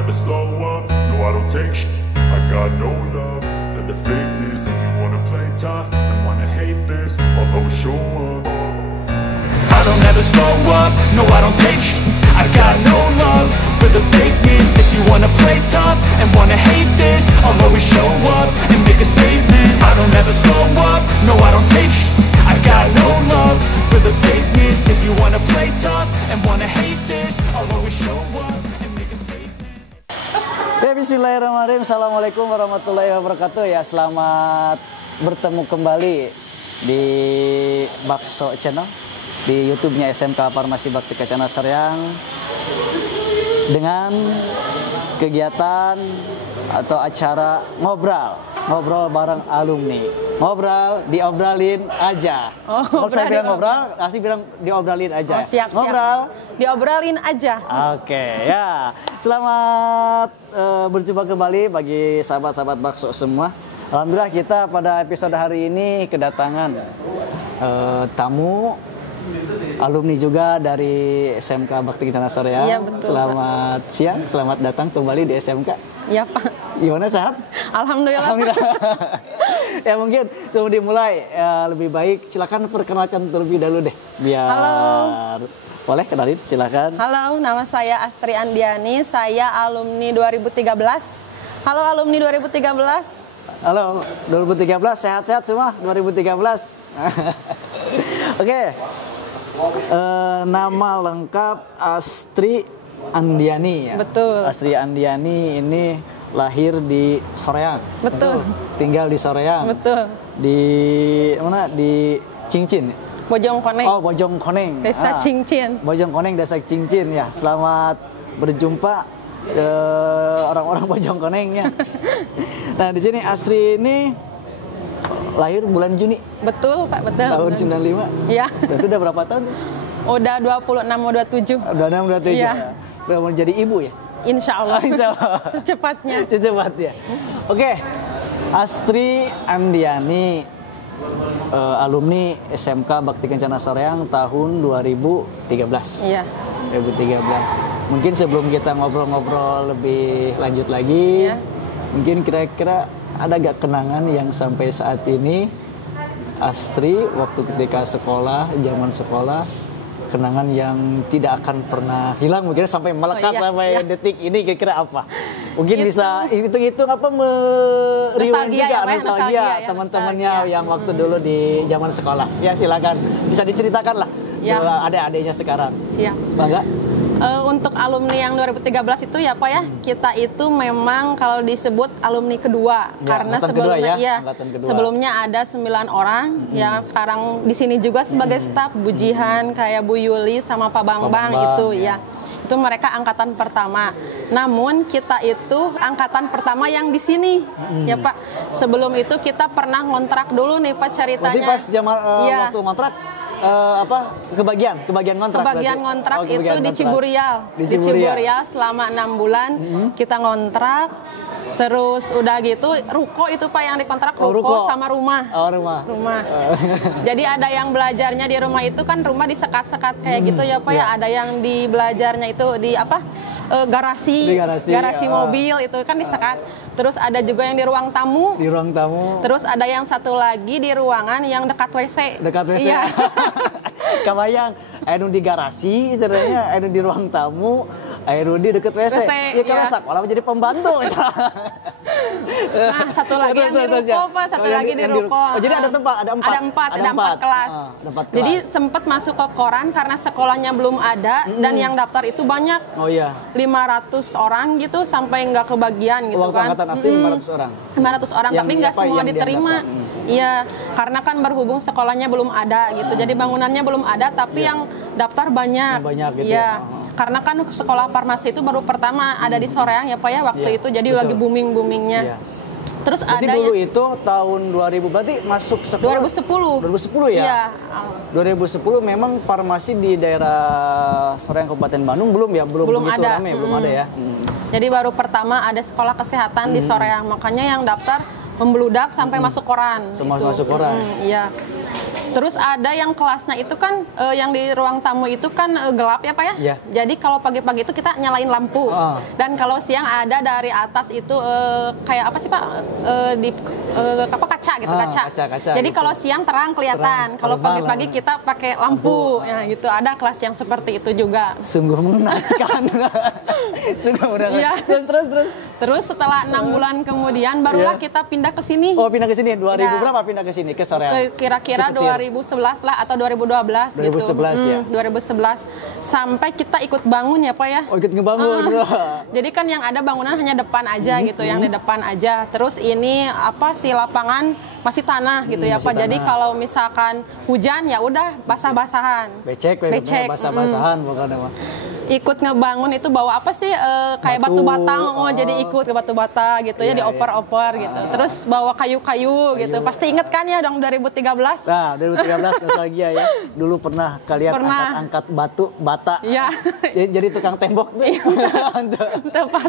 never slow up, no I don't take shit. I got no love for the fakeness. If you wanna play tough and wanna hate this, I'll always show up. I don't ever slow up, no I don't take shit. I got no love for the fakeness. If you wanna play tough and wanna hate this, I'll always show up and make a statement. I don't ever slow up, no I don't take shit. I got no love for the fakeness. If you wanna play tough and wanna hate this, I'll always show up and make a statement. Ya, bismillahirrahmanirrahim. Assalamualaikum warahmatullahi wabarakatuh. Ya, selamat bertemu kembali di Bakso Channel, di YouTube-nya SMK Farmasi Bakti Kencana Soreang, dengan kegiatan atau acara ngobrol bareng alumni. Ngobrol, diobrolin aja. Kalau saya bilang ngobrol, pasti bilang diobrolin aja. Siap. Diobrolin aja. Oke, ya. Selamat berjumpa kembali bagi sahabat-sahabat bakso semua. Alhamdulillah kita pada episode hari ini kedatangan tamu alumni juga dari SMK Bakti Kencana Soreang. Iya, betul, selamat siang, selamat datang kembali di SMK. Iya, Pak. Gimana, sehat? Alhamdulillah. Alhamdulillah. Ya, mungkin sebelum dimulai lebih baik silakan perkenalkan terlebih dahulu deh, biar Halo. Boleh kenalin, silakan. Halo, nama saya Astri Andiani, saya alumni 2013. Halo alumni 2013. Halo, 2013 sehat-sehat semua 2013. Oke. Nama lengkap Astri Andiani ya. Betul. Astri Andiani ini lahir di Soreang. Betul. Tinggal di Soreang. Betul. Di mana? Di Cincin. Bojongkoneng. Oh, Bojongkoneng. Desa Cincin. Bojongkoneng, Desa Cincin ya. Selamat berjumpa orang-orang Bojongkoneng ya. Nah, di sini Astri ini lahir bulan Juni. Betul, Pak, betul. Tahun 95. Iya. Berarti udah berapa tahun? Udah 26 mau 27. Udah 6, udah 7. Iya. Udah mau jadi ibu ya? Insya Allah. Insya Allah. Secepatnya. Secepatnya. Oke. Astri Andiani, alumni SMK Bakti Kencana Soreang tahun 2013. Iya. 2013. Mungkin sebelum kita ngobrol-ngobrol lebih lanjut lagi, Iya. mungkin kira-kira ada gak kenangan yang sampai saat ini Astri waktu ketika sekolah, zaman sekolah, kenangan yang tidak akan pernah hilang, mungkin sampai melekat sampai detik ini, kira-kira apa? Mungkin bisa hitung-hitung apa, rewind juga, ya, nostalgia ya, teman-temannya nostalgia. yang waktu dulu di zaman sekolah. Ya, silakan, bisa diceritakan lah adik-adiknya sekarang. Siap. Bangga? Untuk alumni yang 2013 itu ya Pak ya, kita itu memang kalau disebut alumni kedua, Ya, karena angkatan sebelumnya kedua ya, angkatan kedua. sebelumnya ada 9 orang yang sekarang di sini juga sebagai staf, Bu Jihan, kayak Bu Yuli sama Pak Bambang itu ya. Itu mereka angkatan pertama. Namun kita itu angkatan pertama yang di sini ya Pak. Sebelum itu kita pernah ngontrak dulu nih Pak ceritanya. Berarti pas zaman waktu ngontrak kebagian ngontrak. Kebagian ngontrak itu kebagian di ngontrak. Ciburial. Di Ciburial selama 6 bulan kita ngontrak. Terus udah gitu ruko itu Pak yang dikontrak, ruko sama rumah. Oh, rumah. Jadi ada yang belajarnya di rumah itu kan rumah disekat-sekat kayak gitu ya Pak ya. Ada yang di belajarnya itu di apa? Garasi mobil itu kan disekat. Terus ada juga yang di ruang tamu. Di ruang tamu. Terus ada yang satu lagi di ruangan yang dekat WC. Dekat WC. Iya. Kebayang, anu di garasi sebenarnya, anu di ruang tamu, anu di dekat WC. Ya kalau sekolah menjadi pembantu. Nah, satu lagi yang di ruko Pak, satu lagi di ruko. Oh, jadi ada tempat, ada 4. Ada 4 kelas. Jadi sempat masuk ke koran karena sekolahnya belum ada dan yang daftar itu banyak. Oh iya. 500 orang gitu sampai nggak kebagian gitu Waktu kan. Angkatan Astri 500 orang. 500 orang tapi nggak semua diterima. Iya, karena kan berhubung sekolahnya belum ada gitu. Jadi bangunannya belum ada tapi yang daftar banyak. Banyak gitu. Iya. Karena kan sekolah farmasi itu baru pertama ada di Soreang ya Pak ya waktu itu. Jadi lagi booming-boomingnya. Iya. Terus berarti ada dulu itu tahun 2000, berarti masuk sekolah 2010 ya? Iya. 2010 memang farmasi di daerah Soreang Kabupaten Bandung belum begitu ada. ramai, belum ada ya. Jadi baru pertama ada sekolah kesehatan di Soreang, makanya yang daftar membludak sampai masuk koran. Semua gitu. masuk koran. Iya. Terus ada yang kelasnya itu kan yang di ruang tamu itu kan gelap ya Pak ya. Iya. Jadi kalau pagi-pagi itu kita nyalain lampu. Dan kalau siang ada dari atas itu kayak apa sih Pak? Di apa kaca gitu, kaca. Jadi gitu. kalau siang terang kelihatan. Kalau pagi-pagi kita pakai lampu. Ya gitu. Ada kelas yang seperti itu juga. Sungguh mengenaskan. Sungguh mengenaskan. Iya. Terus setelah 6 bulan kemudian barulah kita pindah ke sini. Oh, pindah ke sini 2000 berapa pindah ke sini ke Soreang? Kira-kira 2011 lah atau 2012 gitu. 2011 ya. 2011 sampai kita ikut bangun ya Pak ya. Oh, ikut ngebangun. Jadi kan yang ada bangunan hanya depan aja gitu, yang di depan aja. Terus ini apa si lapangan masih tanah gitu ya Pak. Jadi kalau misalkan hujan ya udah basah-basahan. Becek. Basah-basahan pokoknya mah. Ikut ngebangun itu bawa apa sih kayak batu bata, jadi ikut ke batu bata gitu ya, dioper-oper gitu. Terus bawa kayu-kayu gitu. Pasti inget kan ya dong 2013? Nah, 2013 nostalgia ya. Dulu pernah kalian angkat batu bata. Iya. Jadi tukang tembok tuh.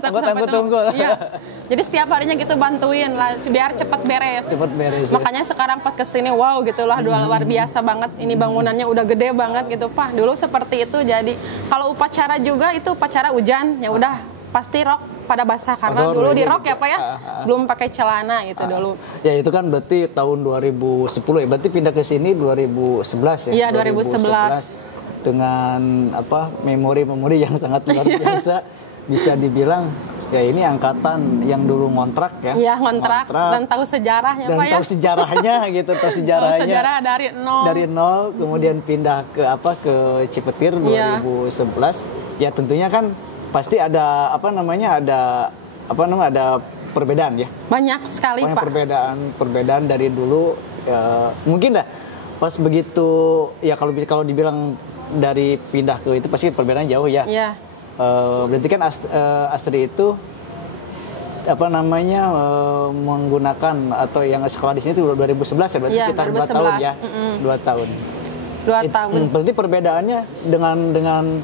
Tembok tunggul. Iya. Jadi setiap harinya gitu bantuin lah biar cepat beres. Cepat beres. Ya. Makanya sekarang pas kesini wow gitulah luar biasa banget. Ini bangunannya udah gede banget gitu Pak. Dulu seperti itu jadi kalau upacara juga itu upacara hujan ya udah pasti rok pada basah karena dulu di rok ya Pak ya belum pakai celana gitu dulu. Ya itu kan berarti tahun 2010 ya. Berarti pindah ke sini 2011 ya. Iya 2011. Dengan apa memori-memori yang sangat luar biasa bisa dibilang ya ini angkatan yang dulu ngontrak ya. Iya ngontrak dan tahu sejarahnya dan Pak ya. Tahu sejarahnya gitu, tahu sejarahnya. Tahu sejarah dari nol. Dari nol kemudian pindah ke ke Cipetir 2011. Ya tentunya kan pasti ada ada perbedaan ya. Banyak sekali Pak. Perbedaan dari dulu ya, mungkin dah pas begitu ya kalau dibilang dari pindah ke itu pasti perbedaan jauh ya. Iya. Berarti kan Astri itu menggunakan atau yang sekolah di sini itu 2011 ya berarti sekitar 2 tahun ya. 2 tahun. 2 tahun. Berarti perbedaannya dengan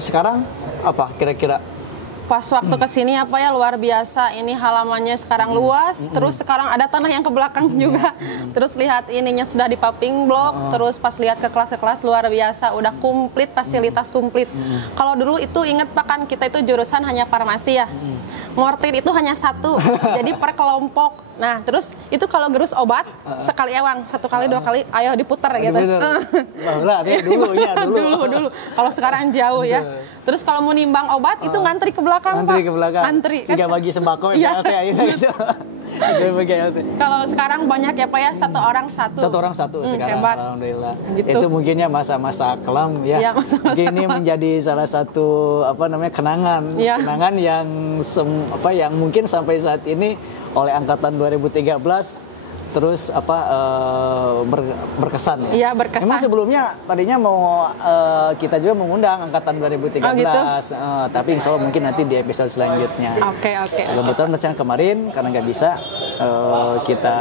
sekarang apa kira-kira? Pas waktu kesini apa ya luar biasa, ini halamannya sekarang luas, terus sekarang ada tanah yang ke belakang juga, terus lihat ininya sudah di paving block, terus pas lihat ke kelas luar biasa, udah komplit, fasilitas komplit. Kalau dulu itu inget Pak kan kita itu jurusan hanya farmasi ya, mortir itu hanya 1, jadi per kelompok. Nah terus itu kalau gerus obat sekali ewang 1 kali 2 kali, ayo diputar gitu. Dulu. Kalau sekarang jauh ya. Terus kalau mau nimbang obat itu ngantri ke belakang Pak. Ngantri. Jika bagi sembako ya gitu. Kalau sekarang banyak ya Pak ya, 1 orang 1. 1 orang 1 sekarang hebat. Alhamdulillah. Gitu. Itu mungkinnya masa-masa kelam ya. Masa-masa ini kelam. menjadi salah satu kenangan. Ya. Kenangan yang yang mungkin sampai saat ini oleh angkatan 2013 terus berkesan ya. Iya, berkesan. Memang sebelumnya tadinya mau kita juga mengundang angkatan 2013. Oh, gitu? Tapi insya Allah mungkin nanti di episode selanjutnya. Oke. Kebetulan rencana kemarin karena nggak bisa kita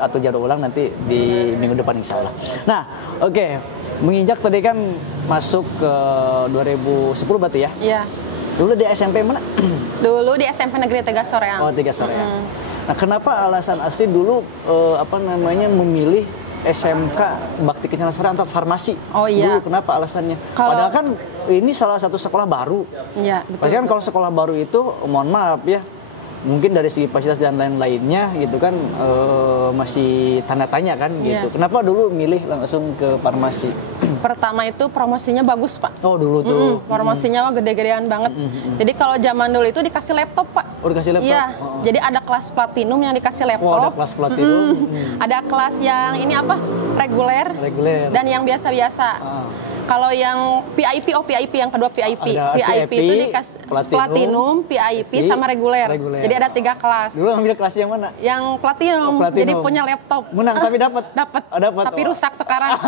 atau jadwal ulang nanti di minggu depan insya Allah. Nah, oke. Menginjak tadi kan masuk ke 2010 berarti ya? Iya. Dulu di SMP mana? Dulu di SMP Negeri 3 Soreang. Oh, 3 Soreang. Nah, kenapa alasan Astri dulu memilih SMK Bakti Kencana Soreang atau farmasi? Oh iya. Dulu kenapa alasannya? Padahal kan ini salah satu sekolah baru. Iya, betul. Pasti kan kalau sekolah baru itu, mohon maaf ya, mungkin dari segi fasilitas dan lain-lainnya gitu kan masih tanda tanya kan gitu. Kenapa dulu milih langsung ke farmasi? Pertama itu promosinya bagus Pak. Oh dulu tuh. Promosinya gede-gedean banget. Jadi kalau zaman dulu itu dikasih laptop Pak. Oh dikasih laptop? Iya. Jadi ada kelas platinum yang dikasih laptop. Oh ada kelas platinum. Ada kelas yang ini apa? Reguler. Dan yang biasa-biasa. Kalau yang PIP yang kedua PIP. PIP itu dikasih platinum, PIP sama reguler. Jadi ada 3 kelas. Dulu ambil kelas yang mana? Yang platinum. Jadi punya laptop. Menang tapi dapat. Dapat. Tapi rusak sekarang.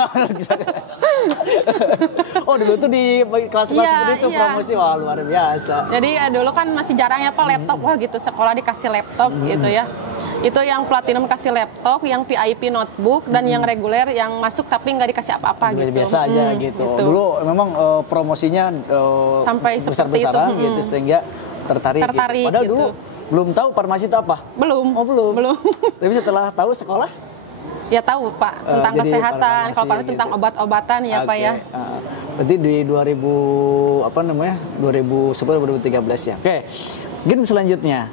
Oh dulu tuh di kelas-kelas seperti itu promosi wah luar biasa. Jadi dulu kan masih jarang ya Pak laptop. Wah gitu sekolah dikasih laptop gitu ya. Itu yang platinum kasih laptop, yang VIP notebook, dan yang reguler yang masuk tapi nggak dikasih apa-apa gitu. Biasa aja gitu. Dulu memang promosinya sampai besar-besaran gitu sehingga tertarik gitu. Padahal gitu. Dulu belum tahu farmasi itu apa? Belum. Oh belum. Tapi setelah tahu sekolah? Ya tahu Pak tentang Jadi kesehatan. Kalau farmasi Pak tentang gitu. obat-obatan ya Pak ya. Berarti di 2010 2013 ya. Oke. Mungkin selanjutnya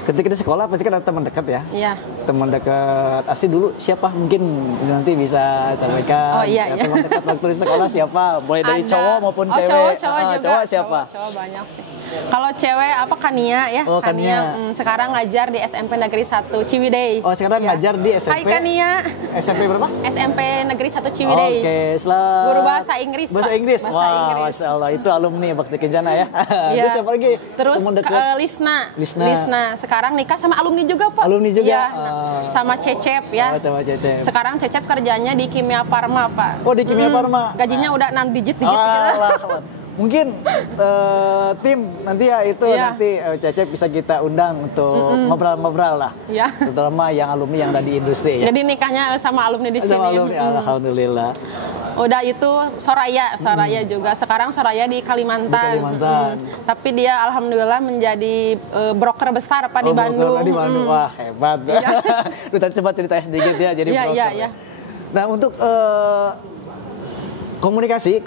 ketika di sekolah pasti kan ada teman dekat ya. Iya. Teman dekat Astri dulu siapa? Mungkin nanti bisa sampaikan. Oh, iya, iya. Teman dekat waktu di sekolah siapa? Boleh dari Ada. cowok maupun Oh, cewek. cowok juga. Cowok siapa? Cowok banyak sih. Kalau cewek apa Kania ya? Oh, Kania. Sekarang ngajar di SMP Negeri 1 Ciwidey. Oh, sekarang Ya. ngajar di SMP. Hai Kania. SMP berapa? SMP Negeri 1 Ciwidey. Oke, selamat. Guru bahasa Inggris, Bahasa Pak. Inggris. Bahasa Wah, Inggris. Masya Allah, itu alumni Bakti Kencana ya. Iya. Terus siapa lagi? Terus Teman dekat. Lisna. Sekarang nikah sama alumni juga Pak. Alumni juga? Iya. Sama Cecep ya. Oh, coba Cecep. Sekarang Cecep kerjanya di Kimia Farma Pak. Oh, di Kimia Farma. Gajinya udah 6 digit gitu. Alah, mungkin tim nanti ya itu Iya. nanti Cecep bisa kita undang untuk ngobrol-ngobrol lah. Iya. Terutama yang alumni yang ada di industri ya. Jadi nikahnya sama alumni di sini. Sama alumni, alhamdulillah. Udah itu Soraya juga. Sekarang Soraya di Kalimantan. Di Kalimantan. Tapi dia alhamdulillah menjadi broker besar Pak di Bandung. Di Bandung, wah hebat. Lu tadi coba ceritain sedikit ya jadi Iya, broker. iya, iya. Nah untuk komunikasi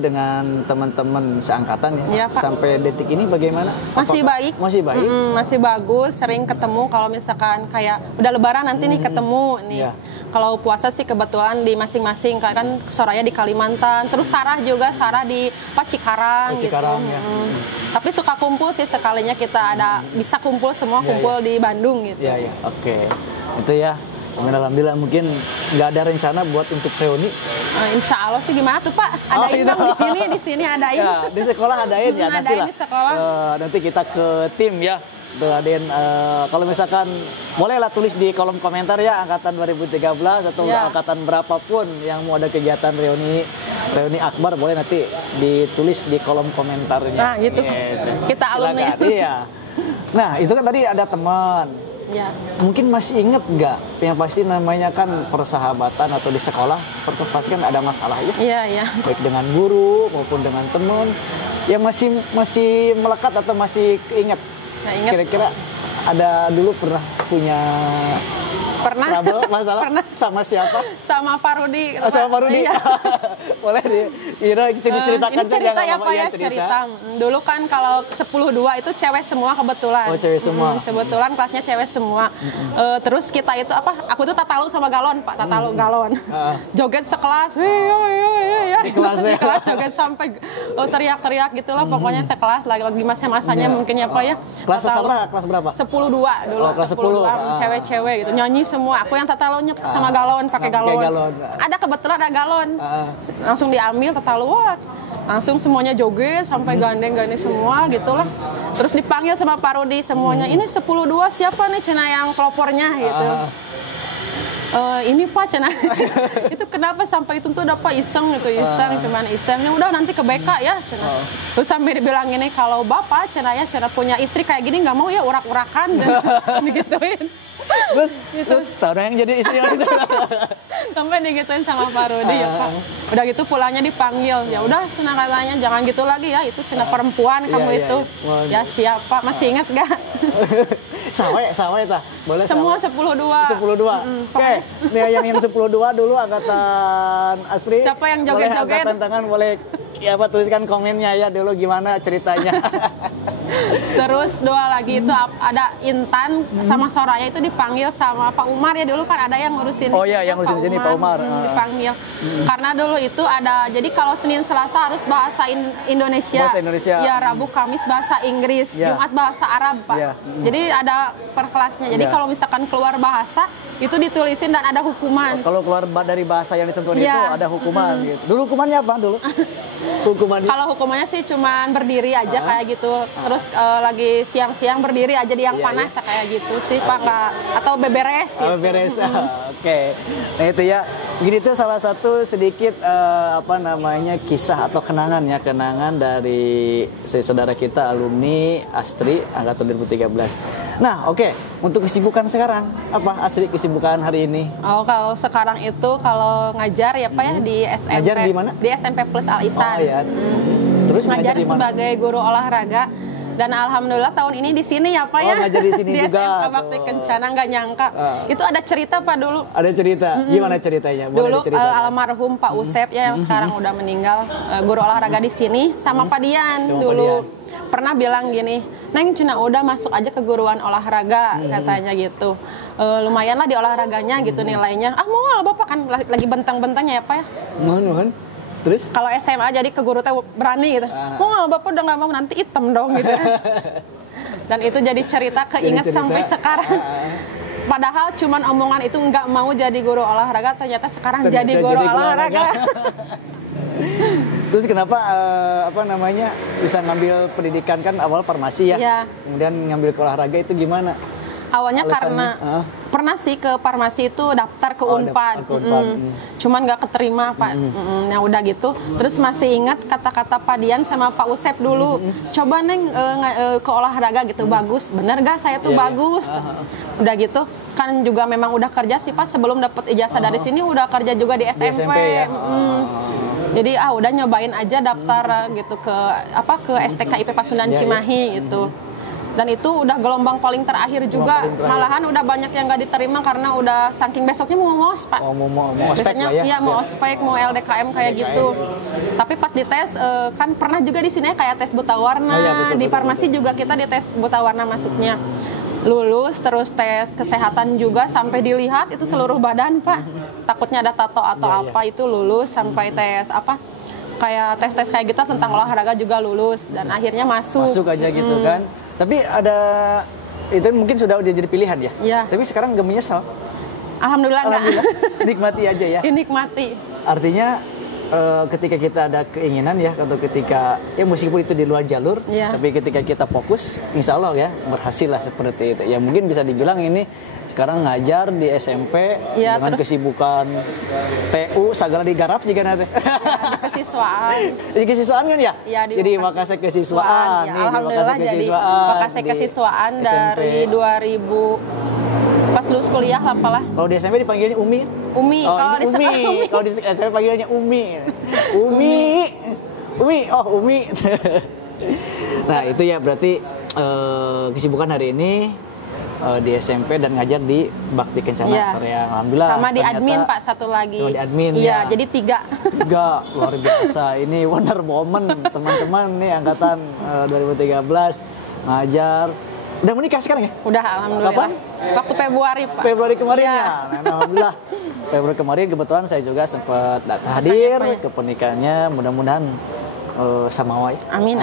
dengan teman-teman seangkatan ya, Iya, Pak. sampai detik ini bagaimana? Masih Apakah- baik. Masih baik. Masih bagus, sering ketemu kalau misalkan kayak udah lebaran nanti nih ketemu nih. Iya. Kalau puasa sih kebetulan di masing-masing kan Soraya di Kalimantan, terus Sarah di Cikarang gitu. Cikarang, ya. Tapi suka kumpul sih sekalinya kita ada bisa kumpul semua kumpul di Bandung gitu. Iya, iya. Oke. Itu ya. Alhamdulillah mungkin nggak ada rencana buat untuk reuni. Insya Allah sih gimana tuh Pak? Adain gitu. dong di sini adain. Ya, di sekolah adain ya nanti Adain lah. di sekolah. Nanti kita ke tim ya. Tuh adain kalau misalkan bolehlah tulis di kolom komentar ya angkatan 2013 atau Ya. angkatan berapapun yang mau ada kegiatan reuni akbar boleh nanti ditulis di kolom komentarnya. Nah, gitu. Kita alumni. Silakan. Iya. Nah, itu kan tadi ada teman. Ya. Mungkin masih inget nggak? Yang pasti namanya kan persahabatan atau di sekolah pasti kan ada masalah ya. Iya, iya. Baik dengan guru maupun dengan teman yang masih melekat atau masih ingat. Nah, ingat. Kira-kira ada dulu pernah punya Pernah. trouble masalah Pernah. sama siapa? Sama Pak Rudi. Oh, sama Pak Rudi. Iya. Boleh diceritakan Ini cerita ya nggak Pak apa-apa, ya cerita. Dulu kan kalau 10-2 itu cewek semua kebetulan. Oh, cewek semua. Kebetulan kelasnya cewek semua. Terus kita itu aku tuh tatalu sama galon Pak, tatalu galon. Joget sekelas, ya. Di kelas ya. Di kelas joget sampai teriak-teriak gitulah. Pokoknya sekelas lagi masa-masanya mungkin ya Pak ya. Kelas Tatalu. berapa? Kelas berapa? 10-2 dulu, Oh, kelas 10. cewek-cewek gitu. Nyanyi semua. Aku yang tatalunya sama galon, pakai Pakai galon. galon. Ada kebetulan ada galon. Langsung diambil tatalu, wah. Langsung semuanya joget sampai gandeng-gandeng semua gitulah. Terus dipanggil sama Pak Rudi semuanya. Ini 10-2 siapa nih cina yang pelopornya gitu. Ini Pak cina. Itu kenapa sampai itu tuh udah Pak iseng gitu, cuman isengnya udah nanti ke BK ya cina. Terus sampai dibilang ini kalau Bapak cina punya istri kayak gini nggak mau ya urak-urakan digituin. Terus saudara yang jadi istri itu. Sampai digituin sama Pak Rudi ya Pak. Udah gitu pulangnya dipanggil. Ya udah senang katanya jangan gitu lagi ya. Itu senang perempuan kamu Iya, itu. iya. Ya siap Pak. Masih ingat gak? Sawai ta. Boleh Semua sawai? 10-2. 10-2. Oke. Nih yang 10-2 dulu angkatan Astri. Siapa yang joget-joget? Boleh angkatan tangan boleh ya Pak tuliskan komennya ya dulu gimana ceritanya. Terus dua lagi itu ada Intan sama Soraya itu dipanggil sama Pak Umar ya dulu kan ada yang ngurusin. Oh iya, yang ngurusin di sini, Pak Umar. Dipanggil. Karena dulu itu ada jadi kalau Senin Selasa harus bahasa Indonesia. Bahasa Indonesia. Ya Rabu Kamis bahasa Inggris, Ya. Jumat bahasa Arab, Pak. Ya. Jadi ada per kelasnya. Jadi Ya. kalau misalkan keluar bahasa itu ditulisin dan ada hukuman. Kalau keluar dari bahasa yang ditentukan Iya. itu ada hukuman gitu. Dulu hukumannya apa dulu? Hukumannya Kalau hukumannya sih cuman berdiri aja kayak gitu. Terus lagi siang-siang berdiri aja di yang Iya, panas kayak gitu sih Pak. Atau beberes gitu. beres. Oke. Nah itu ya. Begini itu salah satu sedikit kisah atau kenangan dari saudara kita alumni Astri angkatan 2013. Nah, oke. Untuk kesibukan sekarang apa Astri kesibukan hari ini? Oh, kalau sekarang itu kalau ngajar ya Pak ya di SMP. Ngajar di mana? Di SMP Plus Al Ihsan. Oh ya. Terus Ngajar di mana? sebagai guru olahraga Dan alhamdulillah tahun ini di sini ya Pak ya. Ngajar di sini di juga. SMK Bakti Kencana, nggak nyangka. Itu ada cerita Pak dulu. Ada cerita. Gimana ceritanya? Dulu almarhum Pak Usep ya yang sekarang udah meninggal, guru olahraga di sini sama Pak Dian dulu. Pernah bilang gini, Neng cina udah masuk aja ke guruan olahraga katanya gitu. Lumayan lah di olahraganya gitu nilainya. Ah mau Bapak kan lagi bentang-bentangnya ya Pak ya. Mohon. Terus? Kalau SMA jadi ke guru teh berani gitu. Mau Bapak udah nggak mau nanti hitam dong gitu. Dan itu jadi cerita keinget sampai sekarang. Padahal cuman omongan itu nggak mau jadi guru olahraga, ternyata sekarang jadi guru olahraga. Terus kenapa bisa ngambil pendidikan kan awal farmasi ya? Iya. Kemudian ngambil ke olahraga itu gimana? Awalnya Alasannya? karena pernah sih ke farmasi itu daftar ke Unpad. Cuman nggak keterima Pak. Nah udah gitu. Terus masih ingat kata-kata Pak Dian sama Pak Usep dulu. Coba Neng ke olahraga gitu, bagus. Bener gak saya tuh bagus? Udah gitu kan juga memang udah kerja sih Pak sebelum dapat ijazah dari sini udah kerja juga di SMP. ya? Jadi udah nyobain aja daftar gitu ke STK IP Pasundan Cimahi gitu. Dan itu udah gelombang paling terakhir juga. Malahan udah banyak yang nggak diterima karena udah saking besoknya mau ospek. Mau ospek Biasanya lah ya? Iya mau ospek, mau LDKM kayak gitu. Tapi pas dites kan pernah juga di sini kayak tes buta warna. Di farmasi juga kita dites buta warna masuknya. Lulus, terus tes kesehatan juga sampai dilihat itu seluruh badan Pak. Takutnya ada tato atau apa itu lulus sampai tes kayak tes-tes kayak gitu tentang olahraga juga lulus dan akhirnya masuk aja gitu kan. Tapi ada itu mungkin sudah jadi pilihan ya. Iya. Tapi sekarang gak menyesal. Alhamdulillah enggak. Nikmati aja ya. Dinikmati. Artinya ketika kita ada keinginan ya atau ketika ya meskipun itu di luar jalur, tapi ketika kita fokus, insya Allah ya berhasil lah seperti itu. Ya mungkin bisa dibilang ini sekarang ngajar di SMP ya, dengan terus, kesibukan TU segala digarap juga nanti. Ya, di kesiswaan. Di kesiswaan kan ya? Ya jadi Wakasek kesiswaan. Ya, alhamdulillah jadi Wakasek kesiswaan dari 2000 pas lulus kuliah apalah. Kalau di SMP dipanggilnya Umi. Umi. Oh, kalau di Umi. Kalau di SMP panggilnya Umi. Umi. Nah itu ya berarti kesibukan hari ini di SMP dan ngajar di Bakti Kencana Soreang. Alhamdulillah. Sama di admin Pak satu lagi. Sama di admin. Iya, jadi 3. 3 luar biasa. Ini wonder woman teman-teman nih angkatan 2013 ngajar. Udah menikah sekarang ya? Udah alhamdulillah. Kapan? Waktu Februari Pak. Februari kemarin ya. Nah, alhamdulillah. Februari kemarin kebetulan saya juga sempat hadir ke pernikahannya. Mudah-mudahan Samawai. Amin.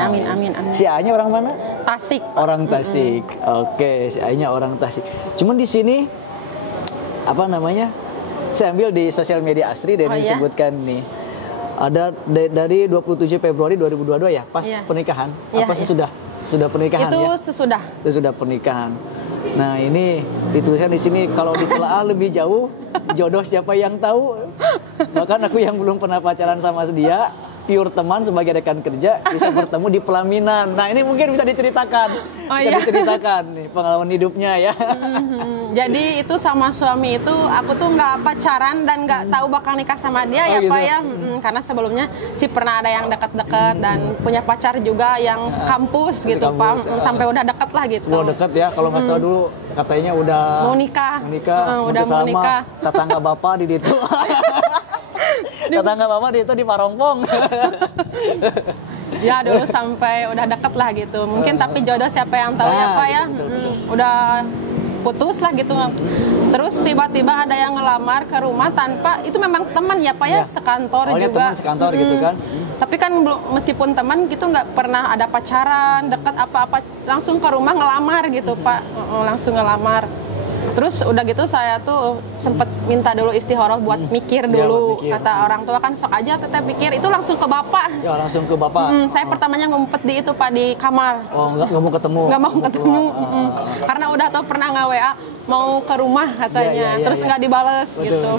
Si A-nya orang mana? Tasik. Orang Tasik. Oke, si A-nya orang Tasik. Cuman di sini saya ambil di sosial media Astri dan disebutkan nih. Ada dari 27 Februari 2022 ya, pas pernikahan. Sudah pernikahan itu ya? Sesudah. Sudah pernikahan. Nah, ini dituliskan di sini kalau ditelaah lebih jauh, jodoh siapa yang tahu? Bahkan aku yang belum pernah pacaran sama dia, pure teman sebagai rekan kerja bisa bertemu di pelaminan. Nah, ini mungkin bisa diceritakan. Diceritakan nih pengalaman hidupnya ya. Jadi itu sama suami itu aku tuh nggak pacaran dan nggak tahu bakal nikah sama dia ya gitu. Pak ya. Karena sebelumnya sih pernah ada yang dekat-dekat dan punya pacar juga yang sekampus gitu Pak. Sampai udah deket lah gitu. Udah deket ya. Kalau nggak salah dulu katanya udah mau nikah. Udah mau nikah. Tetangga bapak di situ. Tetangga bapak di itu di Parongpong. Ya dulu sampai udah deket lah gitu. Mungkin tapi jodoh siapa yang tahu ya Pak ya. Udah putus lah gitu. Terus tiba-tiba ada yang ngelamar ke rumah tanpa itu memang teman ya Pak ya, sekantor juga. Teman sekantor gitu kan. Tapi kan meskipun teman gitu nggak pernah ada pacaran, dekat apa-apa, langsung ke rumah ngelamar gitu Pak. Langsung ngelamar. Terus udah gitu saya tuh sempet minta dulu istikharah buat mikir dulu. Kata orang tua kan sok aja teteh pikir, itu langsung ke bapak. Ya langsung ke bapak. Saya pertamanya ngumpet di itu Pak di kamar. Oh nggak mau ketemu. Nggak mau ketemu. Karena udah tau pernah nge-WA mau ke rumah katanya. Terus nggak dibales gitu.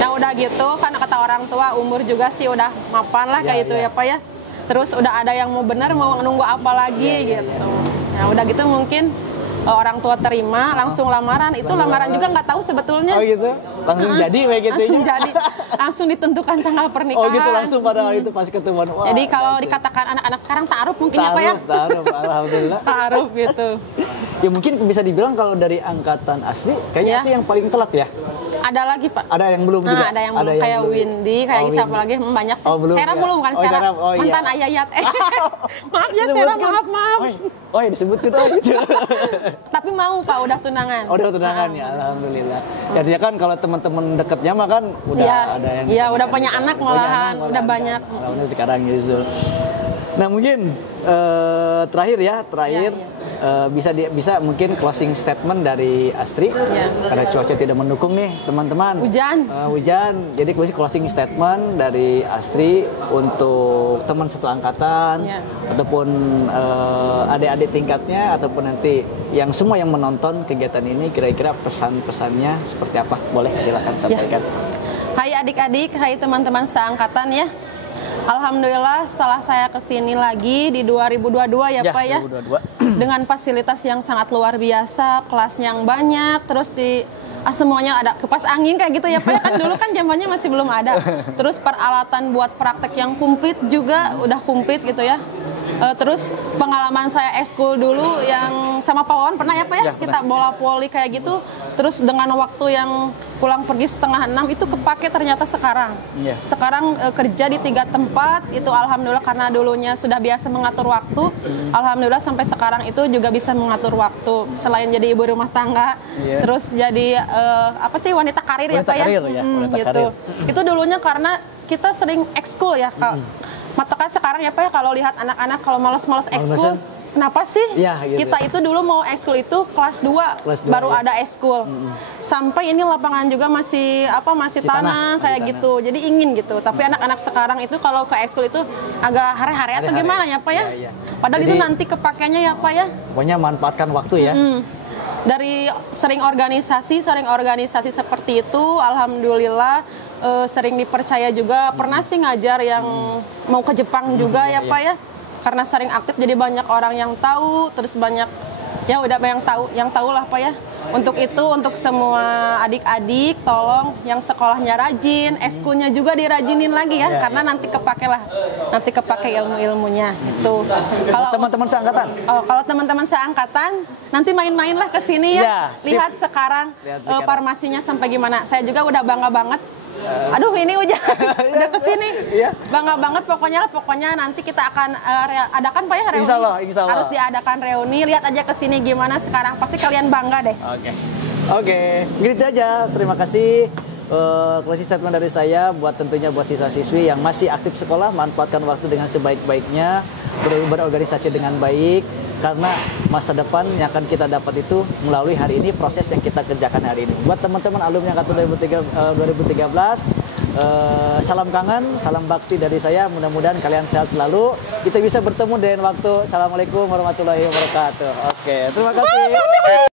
Nah udah gitu kan kata orang tua umur juga sih udah mapan lah kayak itu ya Pak ya. Terus udah ada yang mau bener mau nunggu apa lagi gitu. Nah udah gitu mungkin orang tua terima, langsung lamaran. Itu lamaran juga nggak tahu sebetulnya. Oh gitu? Langsung jadi kayak gitu Langsung ya? jadi, langsung ditentukan tanggal pernikahan. Oh gitu, langsung pada itu pas ketemuan. Wah, Jadi kalau langsung. dikatakan anak-anak sekarang ta'aruf mungkin ya Pak ya? Taruh, alhamdulillah. Ta'aruf gitu. Ya mungkin bisa dibilang kalau dari angkatan asli, kayaknya Ya. asli yang paling telat ya? Ada lagi Pak. Ada yang belum juga? Ada yang belum, kayak belum. Windy, kayak Oh, siapa Windy. lagi? Banyak sih. Oh, belum Sera ya? belum kan? Oh, Sera, Sera, oh, iya. mantan Ayayat. Maaf ya Sera, Disebutkan. maaf. Oh ya disebutkan oh gitu. Tapi mau Pak, udah tunangan. Oh udah tunangan ya, alhamdulillah. Ya dia kan kalau teman-teman dekatnya mah kan udah Iya. ada yang Iya, udah punya anak Punya malahan, anak udah banyak. Alhamdulillah sekarang ya Zul. Nah mungkin terakhir Iya, bisa mungkin closing statement dari Astri Iya. karena cuaca tidak mendukung nih teman-teman. Hujan. Hujan. Jadi closing statement dari Astri untuk teman satu angkatan Iya. ataupun adik-adik tingkatnya ataupun nanti yang semua yang menonton kegiatan ini kira-kira pesan-pesannya seperti apa? Boleh silakan sampaikan. Hai adik-adik, hai teman-teman seangkatan ya. Alhamdulillah setelah saya kesini lagi di 2022 ya Pak ya. 2022. Dengan fasilitas yang sangat luar biasa, kelasnya yang banyak, terus semuanya ada kipas angin kayak gitu ya Pak ya. Kan dulu kan zamannya masih belum ada. Terus peralatan buat praktek yang komplit juga udah komplit gitu ya. Terus pengalaman saya ekskul dulu yang sama Pak Wawan pernah ya Pak ya, Ya, kita bola voli kayak gitu. Terus dengan waktu yang pulang pergi 5:30 itu kepake ternyata sekarang. Iya. Sekarang kerja di 3 tempat itu alhamdulillah karena dulunya sudah biasa mengatur waktu. Alhamdulillah sampai sekarang itu juga bisa mengatur waktu. Selain jadi ibu rumah tangga, Iya. terus jadi wanita karir ya Wanita Pak ya. karir ya, wanita Gitu. karir. Itu dulunya karena kita sering ekskul ya Kak. Makanya sekarang ya Pak ya kalau lihat anak-anak kalau males-males ekskul, kenapa sih? Ya, gitu. Kita itu dulu mau ekskul itu kelas 2, Kelas 2, baru ya. ada ekskul. Sampai ini lapangan juga masih Masih tanah tanah, kayak masih gitu. Jadi ingin gitu. Tapi anak-anak sekarang itu kalau ke ekskul itu agak hare-hare atau Hare-hare. gimana ya Pak ya? Iya, iya. Padahal Jadi- itu nanti kepakainya ya Pak ya. Pokoknya manfaatkan waktu ya. Dari sering organisasi seperti itu, alhamdulillah sering dipercaya juga. Pernah sih ngajar yang mau ke Jepang juga ya Pak ya. Karena sering aktif jadi banyak orang yang tahu, terus banyak ya udah yang tahu lah Pak ya. Untuk itu untuk semua adik-adik tolong yang sekolahnya rajin, ekskulnya juga dirajinin lagi ya, Iya, karena nanti kepake ilmu-ilmunya itu. Kalau Teman-teman seangkatan. kalau teman-teman seangkatan, nanti main-mainlah ke sini ya. Ya, sip. Lihat sekarang Lihat sekarang. farmasinya sampai gimana. Saya juga udah bangga banget. Aduh ini udah ke sini. Iya. Bangga banget pokoknya nanti kita akan adakan Pak ya reuni. Insya Allah. Harus diadakan reuni. Lihat aja ke sini gimana sekarang. Pasti kalian bangga deh. Oke, gitu aja. Terima kasih. Closing statement dari saya tentunya buat siswa-siswi yang masih aktif sekolah, manfaatkan waktu dengan sebaik-baiknya, berorganisasi dengan baik, karena masa depan yang akan kita dapat itu melalui hari ini, proses yang kita kerjakan hari ini. Buat teman-teman alumni angkatan 2013, salam kangen, salam bakti dari saya. Mudah-mudahan kalian sehat selalu. Kita bisa bertemu di lain waktu. Assalamualaikum warahmatullahi wabarakatuh. Oke, terima kasih.